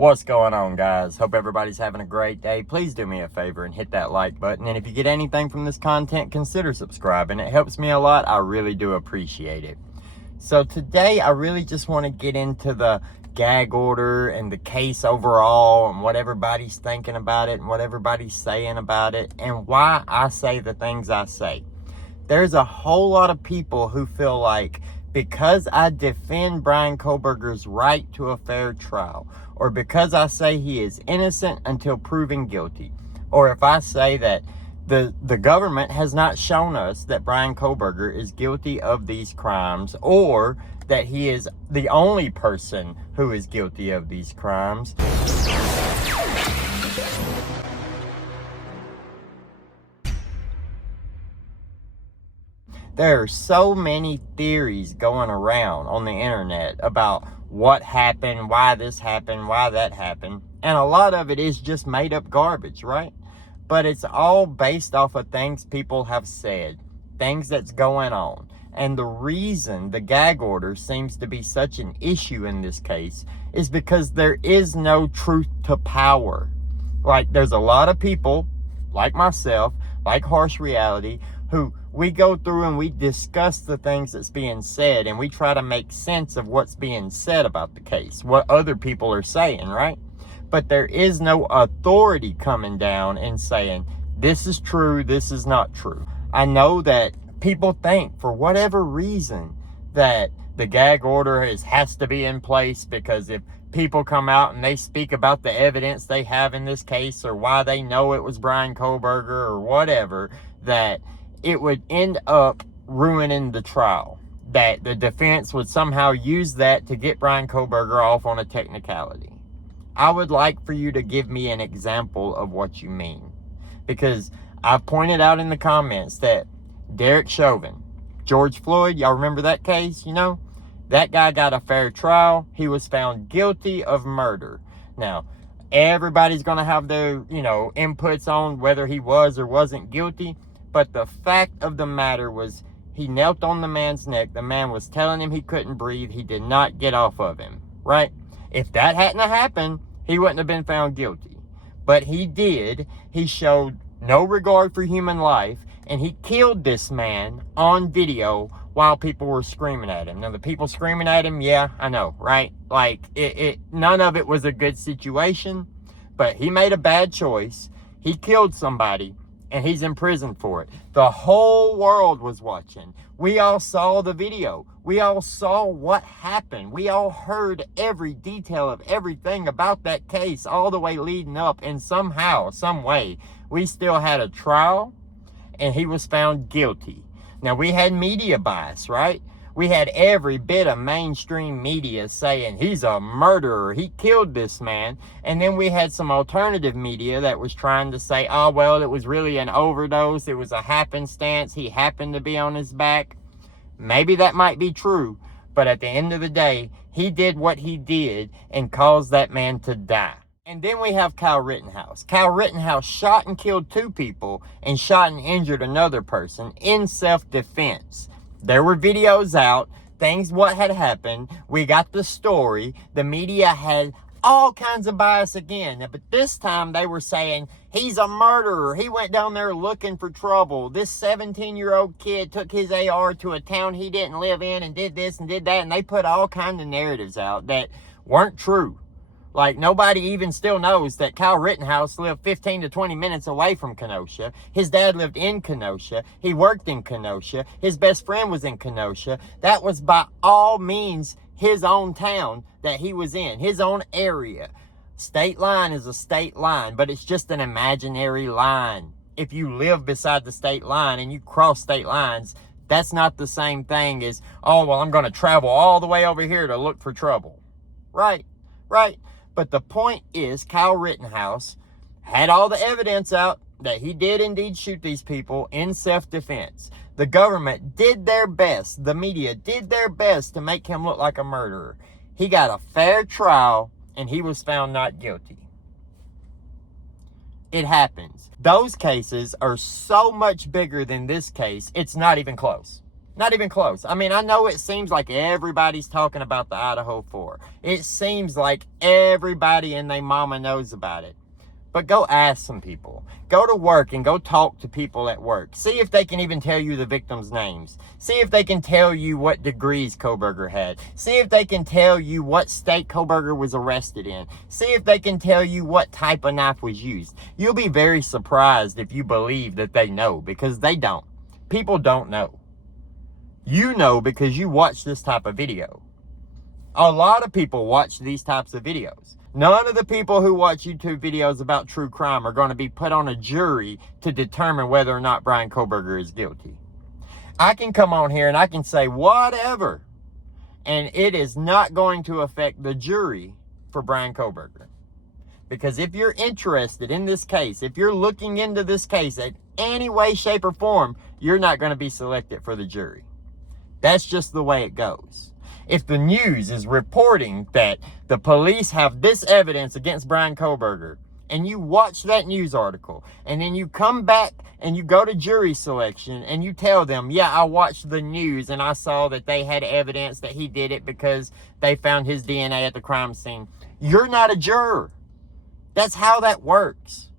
What's going on, guys? Hope everybody's having a great day. Please do me a favor and hit that like button. And if you get anything from this content, consider subscribing. It helps me a lot. I really do appreciate it. So today, I really just want to get into the gag order and the case overall and what everybody's thinking about it and what everybody's saying about it and why I say the things I say. There's a whole lot of people who feel like because I defend Bryan Kohberger's right to a fair trial, or because I say he is innocent until proven guilty, or if I say that the government has not shown us that Bryan Kohberger is guilty of these crimes, or that he is the only person who is guilty of these crimes. There are so many theories going around on the internet about what happened, why this happened, why that happened. And a lot of it is just made up garbage, right? But it's all based off of things people have said, things that's going on. And the reason the gag order seems to be such an issue in this case is because there is no truth to power. Like, there's a lot of people, like myself, like Harsh Reality, who we go through and we discuss the things that's being said and we try to make sense of what's being said about the case, what other people are saying, right? But there is no authority coming down and saying, this is true, this is not true. I know that people think, for whatever reason, that the gag order has to be in place because if people come out and they speak about the evidence they have in this case or why they know it was Bryan Kohberger or whatever, that it would end up ruining the trial, that the defense would somehow use that to get Bryan Kohberger off on a technicality. I would like for you to give me an example of what you mean, because I've pointed out in the comments that Derek Chauvin, George Floyd, y'all remember that case, you know? That guy got a fair trial. He was found guilty of murder. Now, everybody's going to have their, inputs on whether he was or wasn't guilty. But the fact of the matter was he knelt on the man's neck. The man was telling him he couldn't breathe. He did not get off of him, right? If that hadn't happened, he wouldn't have been found guilty. But he did. He showed no regard for human life. And he killed this man on video while people were screaming at him. Now, the people screaming at him, yeah, I know, right? Like, none of it was a good situation. But he made a bad choice. He killed somebody. And he's in prison for it. The whole world was watching. We all saw the video. We all saw what happened. We all heard every detail of everything about that case all the way leading up. And somehow, some way, we still had a trial and he was found guilty. Now, we had media bias, right? We had every bit of mainstream media saying he's a murderer, he killed this man. And then we had some alternative media that was trying to say, oh, well, it was really an overdose. It was a happenstance. He happened to be on his back. Maybe that might be true. But at the end of the day, he did what he did and caused that man to die. And then we have Kyle Rittenhouse. Kyle Rittenhouse shot and killed 2 people and shot and injured another person in self-defense. There were videos out, what had happened. We got the story. The media had all kinds of bias again. But this time they were saying, he's a murderer. He went down there looking for trouble. This 17-year-old kid took his AR to a town he didn't live in and did this and did that. And they put all kinds of narratives out that weren't true. Like, nobody even still knows that Kyle Rittenhouse lived 15 to 20 minutes away from Kenosha. His dad lived in Kenosha. He worked in Kenosha. His best friend was in Kenosha. That was by all means his own town that he was in, his own area. State line is a state line, but it's just an imaginary line. If you live beside the state line and you cross state lines, that's not the same thing as, oh, well, I'm going to travel all the way over here to look for trouble. Right. But the point is, Kyle Rittenhouse had all the evidence out that he did indeed shoot these people in self-defense. The government did their best. The media did their best to make him look like a murderer. He got a fair trial, and he was found not guilty. It happens. Those cases are so much bigger than this case, it's not even close. Not even close. I mean, I know it seems like everybody's talking about the Idaho 4. It seems like everybody and their mama knows about it. But go ask some people. Go to work and go talk to people at work. See if they can even tell you the victims' names. See if they can tell you what degrees Kohberger had. See if they can tell you what state Kohberger was arrested in. See if they can tell you what type of knife was used. You'll be very surprised if you believe that they know, because they don't. People don't know. You know because you watch this type of video. A lot of people watch these types of videos. None of the people who watch YouTube videos about true crime are going to be put on a jury to determine whether or not Bryan Kohberger is guilty. I can come on here and I can say whatever, and it is not going to affect the jury for Bryan Kohberger. Because if you're interested in this case, if you're looking into this case in any way, shape, or form, you're not going to be selected for the jury. That's just the way it goes. If the news is reporting that the police have this evidence against Bryan Kohberger, and you watch that news article, and then you come back and you go to jury selection and you tell them, yeah, I watched the news and I saw that they had evidence that he did it because they found his DNA at the crime scene. You're not a juror. That's how that works.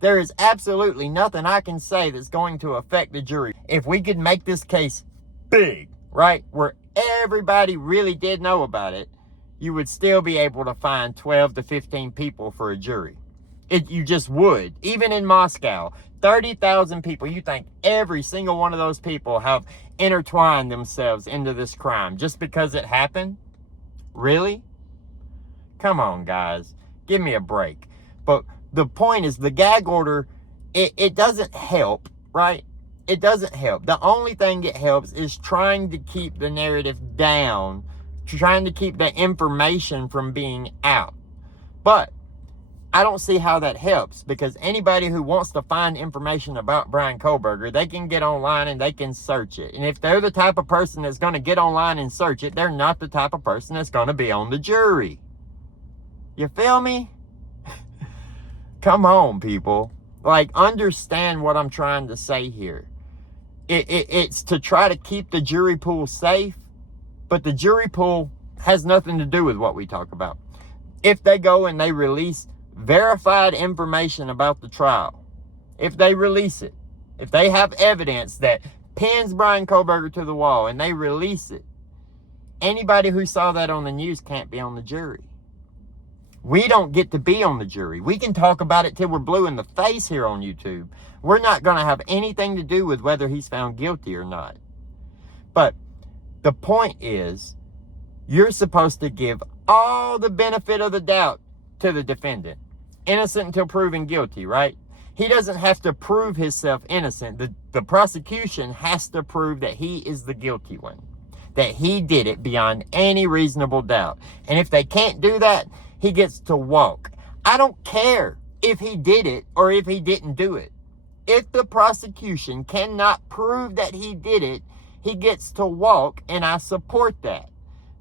There is absolutely nothing I can say that's going to affect the jury. If we could make this case big, right, where everybody really did know about it, you would still be able to find 12 to 15 people for a jury. You just would. Even in Moscow, 30,000 people, you think every single one of those people have intertwined themselves into this crime just because it happened? Really? Come on, guys. Give me a break. But the point is, the gag order, it doesn't help, right? It doesn't help. The only thing it helps is trying to keep the narrative down, trying to keep the information from being out. But I don't see how that helps, because anybody who wants to find information about Bryan Kohberger, they can get online and they can search it. And if they're the type of person that's going to get online and search it, they're not the type of person that's going to be on the jury. You feel me? Come on, people. Like, understand what I'm trying to say here. It's to try to keep the jury pool safe, but the jury pool has nothing to do with what we talk about. If they go and they release verified information about the trial, if they release it, if they have evidence that pins Bryan Kohberger to the wall and they release it, anybody who saw that on the news can't be on the jury. We don't get to be on the jury. We can talk about it till we're blue in the face here on YouTube. We're not going to have anything to do with whether he's found guilty or not. But the point is, you're supposed to give all the benefit of the doubt to the defendant. Innocent until proven guilty, right? He doesn't have to prove himself innocent. The prosecution has to prove that he is the guilty one, that he did it beyond any reasonable doubt. And if they can't do that, he gets to walk. I don't care if he did it or if he didn't do it. If the prosecution cannot prove that he did it, he gets to walk, and I support that.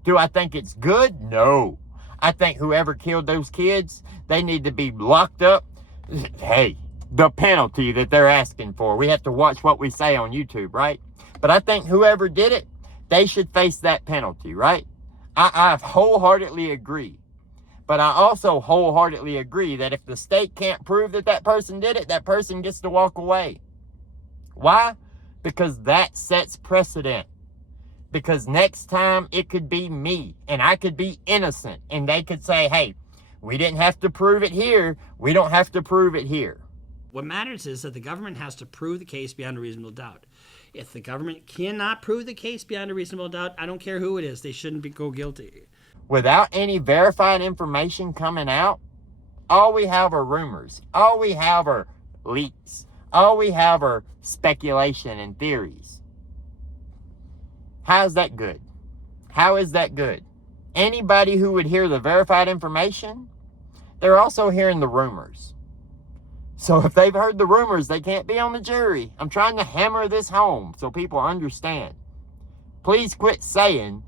Do I think it's good? No. I think whoever killed those kids, they need to be locked up. Hey, the penalty that they're asking for. We have to watch what we say on YouTube, right? But I think whoever did it, they should face that penalty, right? I wholeheartedly agree. But I also wholeheartedly agree that if the state can't prove that that person did it, that person gets to walk away. Why? Because that sets precedent. Because next time it could be me and I could be innocent and they could say, hey, we didn't have to prove it here. We don't have to prove it here. What matters is that the government has to prove the case beyond a reasonable doubt. If the government cannot prove the case beyond a reasonable doubt, I don't care who it is, they shouldn't go guilty. Without any verified information coming out, all we have are rumors. All we have are leaks. All we have are speculation and theories. How's that good? How is that good? Anybody who would hear the verified information, they're also hearing the rumors. So if they've heard the rumors, they can't be on the jury. I'm trying to hammer this home so people understand. Please quit saying,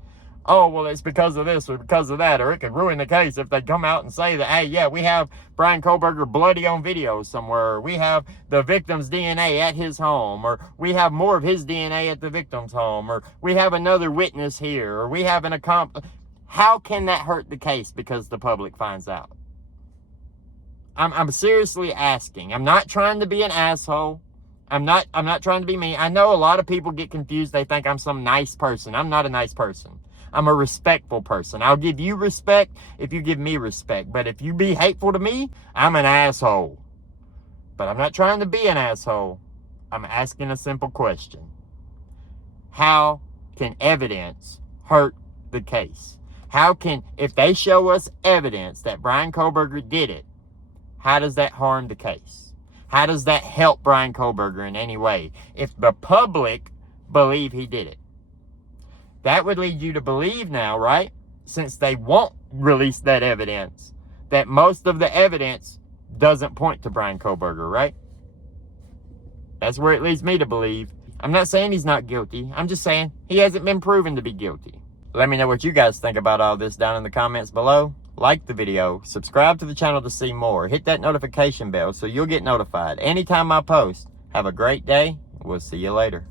oh, well, it's because of this or because of that, or it could ruin the case if they come out and say that, hey, yeah, we have Bryan Kohberger bloody on video somewhere, or we have the victim's DNA at his home, or we have more of his DNA at the victim's home, or we have another witness here, or we have an accomplice. How can that hurt the case because the public finds out? I'm seriously asking. I'm not trying to be an asshole. I'm not trying to be mean. I know a lot of people get confused. They think I'm some nice person. I'm not a nice person. I'm a respectful person. I'll give you respect if you give me respect. But if you be hateful to me, I'm an asshole. But I'm not trying to be an asshole. I'm asking a simple question. How can evidence hurt the case? How can, if they show us evidence that Bryan Kohberger did it, how does that harm the case? How does that help Bryan Kohberger in any way? If the public believe he did it. That would lead you to believe now, right? Since they won't release that evidence, that most of the evidence doesn't point to Bryan Kohberger, right? That's where it leads me to believe. I'm not saying he's not guilty. I'm just saying he hasn't been proven to be guilty. Let me know what you guys think about all this down in the comments below. Like the video, subscribe to the channel to see more. Hit that notification bell so you'll get notified anytime I post. Have a great day. We'll see you later.